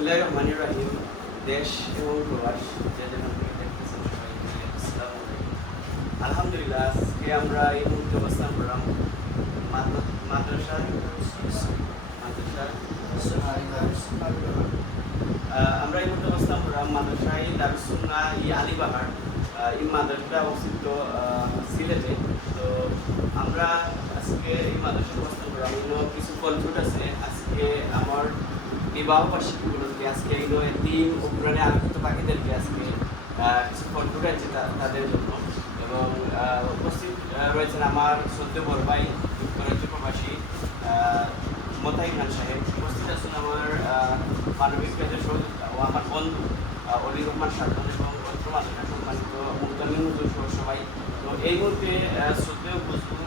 বিসমিল্লাহির রহমানির রহিম। দেশ এবং প্রবাস যে যেখান থেকে দেখতেছেন সবাইকে আসসালামু আলাইকুম। আলহামদুলিল্লাহ, আজকে আমরা এই মুহূর্তে অবস্থান করলাম মাদ্রাসা আমরা এই মুহূর্তে অবস্থান করলাম মাদ্রাসায় দারুস সুন্নাহ আলিবাহার। এই মাদ্রাসাটা অবস্থিত সিলেটে। তো আমরা আজকে এই মাদ্রাসায় অবস্থান করলাম। কিছু কনফিউজ আছে আজকে আমার বিবাহ বার্ষিকী উপলক্ষে। আজকে এগুলো দিন ও পুরাণে আলোকিত পাখিদেরকে আজকে কিছু কনফিউজ আছে তাদের জন্য। এবং উপস্থিত রয়েছেন আমার সদ্য বড় ভাই যুক্তরাজ্য প্রবাসী মোতাই খান সাহেব। উপস্থিত আছেন আমার মানবিক কাজের সহযোগিতা ও আমার বন্ধু অলি রহমান সাধন এবং অত্র মাদ্রাসা সম্মানিত মুক্তামিন হুজুর সহ সবাই। তো এই মুহূর্তে শ্রদ্ধেয় হুজুর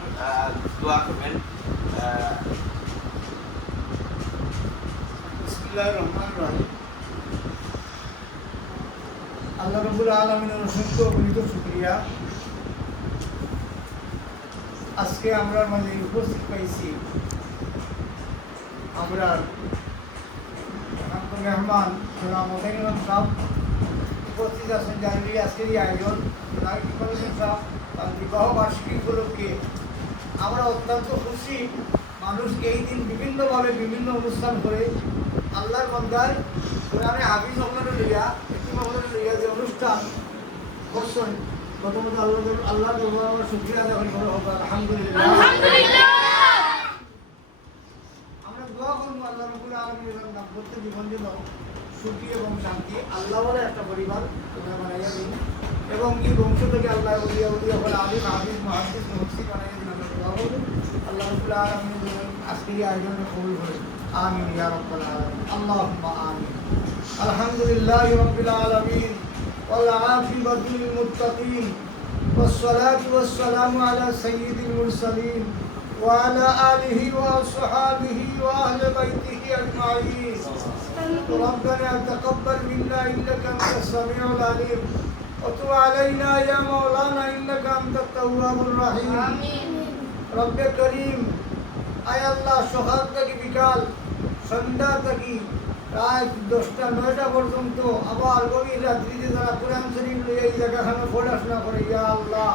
দোয়া করবেন। বিসমিল্লাহির রহমানির রহিম। আল্লাহ রাব্বুল আলামিনের অসংখ্য অগণিত শুকরিয়া। আজকে আমরা মাঝে উপস্থিত পাইছি আমরা মেহমান মোতাইন সাহেব উপস্থিত আছেন। জানি আজকের এই আয়োজন সাহেব তার বিবাহ বার্ষিকী উপলক্ষে আমরা অত্যন্ত খুশি। মানুষ এই দিন বিভিন্নভাবে বিভিন্ন অনুষ্ঠান করে আল্লাহর বান্দায় কোরআনে হাফিজ হকনের লইয়া একটি লইয়া যে অনুষ্ঠান করছেন, প্রথমত আল্লাহ আমরা শুকরিয়া আদায় করি। আলহামদুলিল্লাহ। আমরা দোয়া করবো আল্লাহ রাব্বুল আলামিনের দাম্পত্য জীবন যেন সুখী এবং শান্তি আল্লাহ বলে একটা পরিবার তোমরা বানাইয়া দিন এবং এই বংশ থেকে আল্লাহ উলিয়া উলিয়া বলে আলিম হাফিজ মুহাদ্দিস মুফতি বানাইয়া দিন। আমরা দোয়া করবো আল্লাহ রাব্বুল আলামিন আজকের এই আয়োজনকে কবুল করে। আমিন ইয়া রাব্বাল আলামিন। আল্লাহুম্মা আমিন। আলহামদুলিল্লাহি রাব্বিল আলামিন ওয়াল আকিবাতু লিল মুত্তাকিন ওয়াসসালাতু ওয়াসসালামু আলা সাইয়্যিদিল মুরসালিন ওয়া আলা আলিহি ওয়া আসহাবিহি ওয়া আহলি বাইতিহি আজমাইন। ربنا تقبل منا انك انت السميع العليم وتب علينا يا مولانا انك انت التواب الرحيم آمين। رب كريم আয় আল্লাহ, সকাল থেকে বিকাল সন্ধ্যা থেকে প্রায় 10টা-9টা পর্যন্ত আবার গভীর রাত্রিতে যারা কোরআন শরীফ লইয়া এই জায়গাখানে পড়াশোনা করে, ইয়া আল্লাহ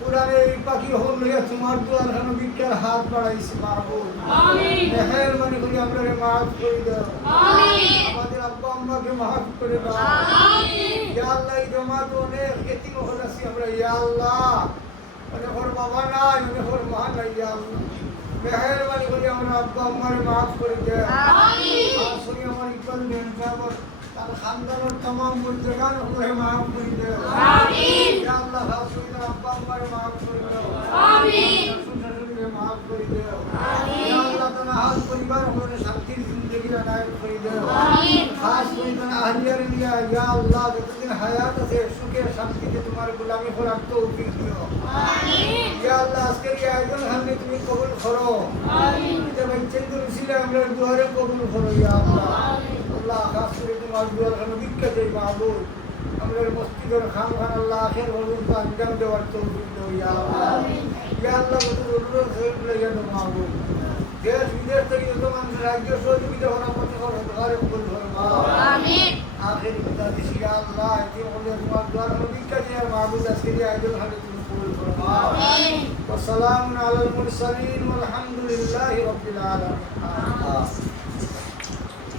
কোরআনের এই পাখি হল লইয়া তোমার দুয়ারখানে ভিক্ষার হাত বাড়াইছে মাহবুব। মেহেরবানি করে আমরা মাফ করে দাও। আমাদের আব্বা আম্মাকে মাফ করে দাও। ইয়া আল্লাহ এই জমাত অনেক এতিম হল আছি আমরা, ইয়া আল্লাহ অনেক ওর বাবা নাই, অনেক ওর মা নাই, ইয়া আল্লাহ মেহেরবানি করে আমরা আব্বা আম্মারে মাফ করে দাও। আসলে আমার ইকবাল মেন সাহেব তার খানদানের तमाम মুরজাগান ওরে মাফ করে দাও। আমিন। ইয়া আল্লাহ রাসূলের আব্বা আম্মারে মাফ করে দাও। আমিন। সুন্দরভাবে মাফ করে দাও। আমিন। ইয়া আল্লাহ তাআলা হাত পরিবার ওরে শান্তির জিন্দেগি আনায়ত করে দাও। আমিন। খাস করে তাআলা আহলিয়ার লিয়া ইয়া আল্লাহ যতদিন হায়াত আছে সুখে শান্তিতে তোমার গোলামি করার তৌফিক দিও। আমিন। ইয়া আল্লাহ আজকের এই আয়োজন হামে তুমি কবুল করো। আমিন। এটা বাচ্চাদের উসিলা আমরা দুয়ারে কবুল করো ইয়া আল্লাহ। আল্লাহ খাস করে তোমার দুয়ারখানে ভিক্ষা চাই মাহবুব। আমরা মসজিদের খানখান আল্লাহ আখের পর্যন্ত আঞ্জাম দেওয়ার তৌফিক দাও ইয়া আল্লাহ। ইয়া আল্লাহ কত জরুরত হয়ে গেল মাহবুব। দেশ বিদেশ থেকে যত মানুষ রাজ্য সহযোগিতা করা প্রতি করে দোয়ারে কবুল করো আমিন। আখের কথা দিছি ইয়া আল্লাহ এতে বলে তোমার দুয়ারখানে ভিক্ষা চাই মাহবুব। আজকে এই আয়োজন হাতে তুমি কবুল করো আমিন। ওয়া সালামুন আলাল মুরসালিন ওয়াল হামদুলিল্লাহি রাব্বিল আলামিন।